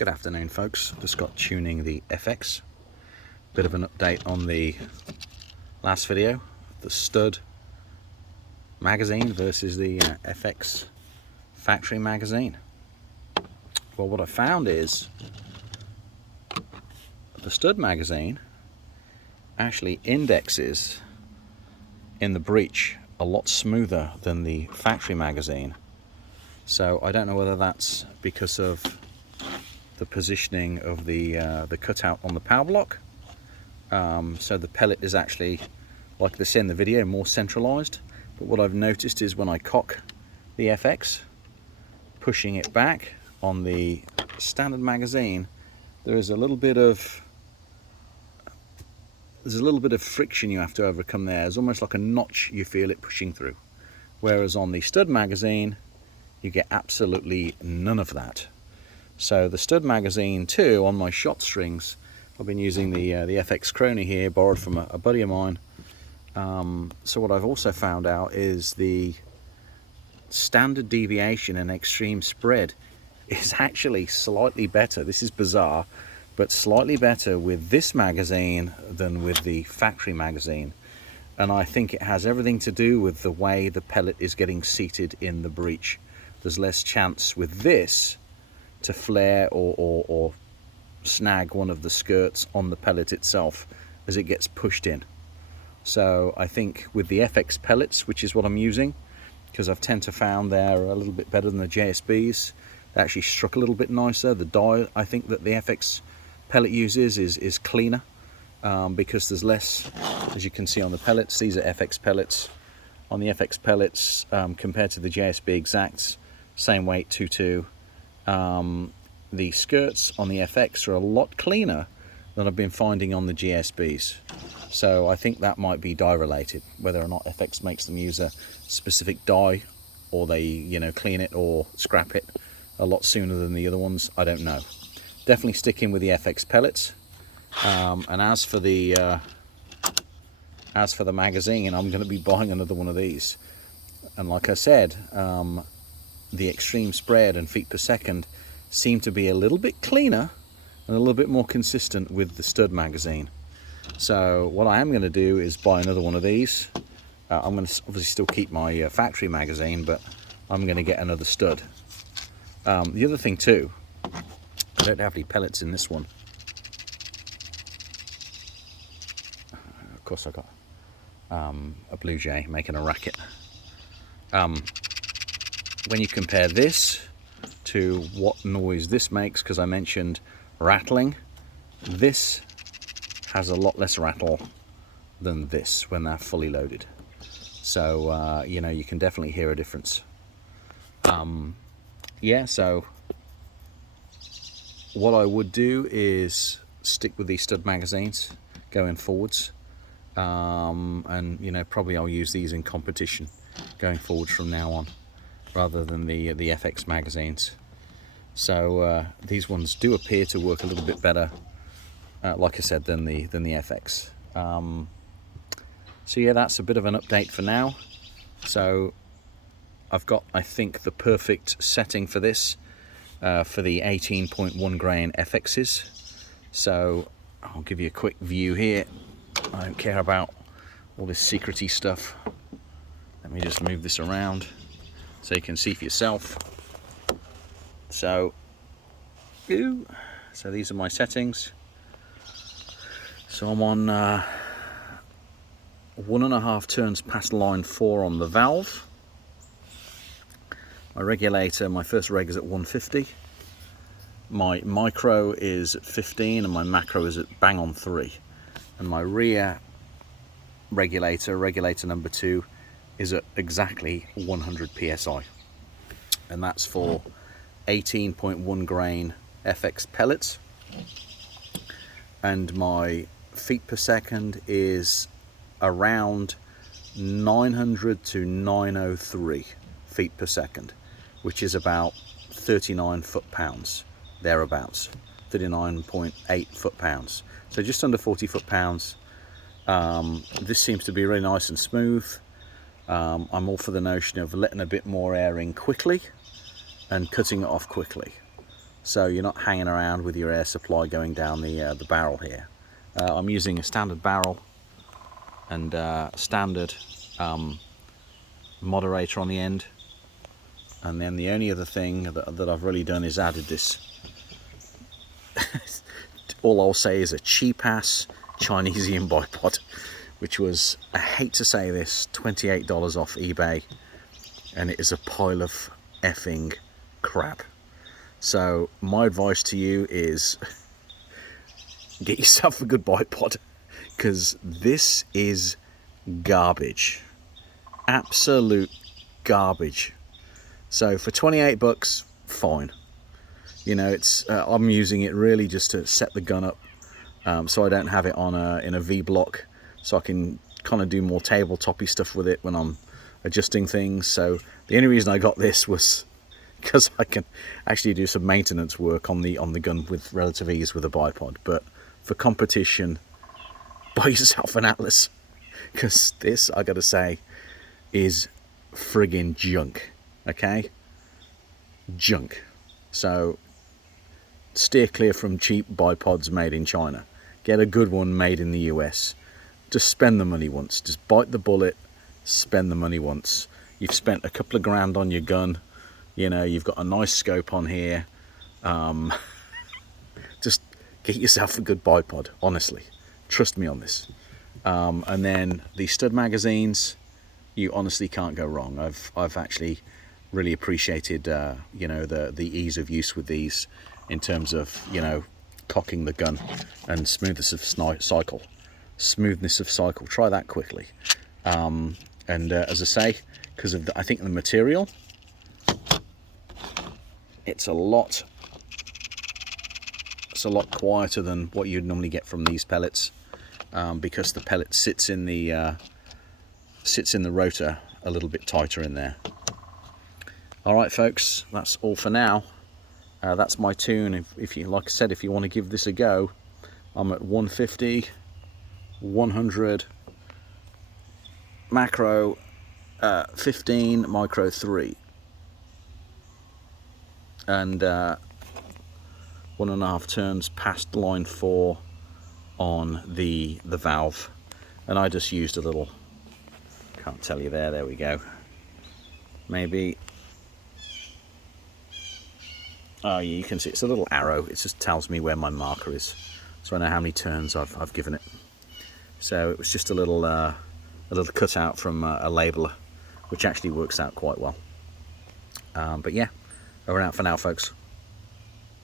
Good afternoon, folks. Just got tuning the FX. Bit of an update on the last video, the stud magazine versus the FX factory magazine. Well, what I found is the stud magazine actually indexes in the breech a lot smoother than the factory magazine. So I don't know whether that's because of the positioning of the cutout on the power block. So the pellet is actually, like they say in the video, more centralized. But what I've noticed is when I cock the FX, pushing it back on the standard magazine, there is a little bit of friction you have to overcome there. It's almost like a notch you feel it pushing through. Whereas on the stud magazine, you get absolutely none of that. So the stud magazine too, on my shot strings, I've been using the FX Crony here, borrowed from a buddy of mine. So what I've also found out is the standard deviation and extreme spread is actually slightly better. This is bizarre, but slightly better with this magazine than with the factory magazine. And I think it has everything to do with the way the pellet is getting seated in the breech. There's less chance with this to flare or snag one of the skirts on the pellet itself as it gets pushed in. So I think with the FX pellets, which is what I'm using, because I've tend to found they're a little bit better than the JSBs, they actually struck a little bit nicer. The die I think that the FX pellet uses is cleaner, because there's less, as you can see on the pellets. These are FX pellets. On the FX pellets, compared to the JSB exacts, same weight, 2.2. The skirts on the FX are a lot cleaner than I've been finding on the GSBs. So I think that might be die related, whether or not FX makes them use a specific die, or they clean it or scrap it a lot sooner than the other ones. I don't know. Definitely sticking with the FX pellets. And as for the magazine, I'm going to be buying another one of these. And like I said, the extreme spread and feet per second seem to be a little bit cleaner and a little bit more consistent with the stud magazine. So what I am going to do is buy another one of these. I'm going to obviously still keep my factory magazine, but I'm going to get another stud. The other thing too, I don't have any pellets in this one. Of course I got a Blue Jay making a racket. When you compare this to what noise this makes, because I mentioned rattling, this has a lot less rattle than this when they're fully loaded. So you can definitely hear a difference. Yeah, so what I would do is stick with these stud magazines going forwards, and probably I'll use these in competition going forwards from now on, rather than the FX magazines. So these ones do appear to work a little bit better, like I said, than the FX. So yeah, that's a bit of an update for now. So I've got, I think, the perfect setting for this, for the 18.1 grain FXs. So I'll give you a quick view here. I don't care about all this secrety stuff. Let me just move this around so you can see for yourself. So these are my settings. So I'm on 1.5 turns past line 4 on the valve. My regulator, my first reg is at 150. My micro is at 15 and my macro is at bang on 3. And my rear regulator number 2, is at exactly 100 psi. And that's for 18.1 grain FX pellets. And my feet per second is around 900 to 903 feet per second, which is about 39 foot-pounds, thereabouts, 39.8 foot-pounds. So just under 40 foot-pounds. This seems to be really nice and smooth. I'm all for the notion of letting a bit more air in quickly and cutting it off quickly. so you're not hanging around with your air supply going down the barrel here. I'm using a standard barrel and standard moderator on the end, and then the only other thing that I've really done is added this all I'll say is a cheap ass Chinesian bipod, which was, I hate to say this, $28 off eBay, and it is a pile of effing crap. So my advice to you is get yourself a good bipod, because this is garbage, absolute garbage. So for 28 bucks, fine. You know, it's I'm using it really just to set the gun up, so I don't have it on in a V block, so I can kind of do more tabletop-y stuff with it when I'm adjusting things. So the only reason I got this was because I can actually do some maintenance work on the gun with relative ease with a bipod. But for competition, buy yourself an Atlas, because this, I gotta say, is friggin' junk. Okay, junk. So steer clear from cheap bipods made in China. Get a good one made in the US. Just spend the money once. Just bite the bullet, spend the money once. You've spent a couple of grand on your gun. You know, you've got a nice scope on here. Just get yourself a good bipod, honestly. Trust me on this. And then the stud magazines, you honestly can't go wrong. I've actually really appreciated you know, the ease of use with these, in terms of, you know, cocking the gun and smoothness of cycle. Try that quickly. And as I say, because of I think the material, it's a lot quieter than what you'd normally get from these pellets, because the pellet sits in the rotor a little bit tighter in there. All right, folks, that's all for now. That's my tune. If you, like I said, if you want to give this a go, I'm at 150, 100, macro 15, micro 3, and 1.5 turns past line 4 on the valve. And I just used a little, can't tell you there we go, maybe. Oh yeah, you can see it's a little arrow. It just tells me where my marker is, so I know how many turns I've given it. So it was just a little cutout from a labeler, which actually works out quite well. But yeah, over and out for now, folks.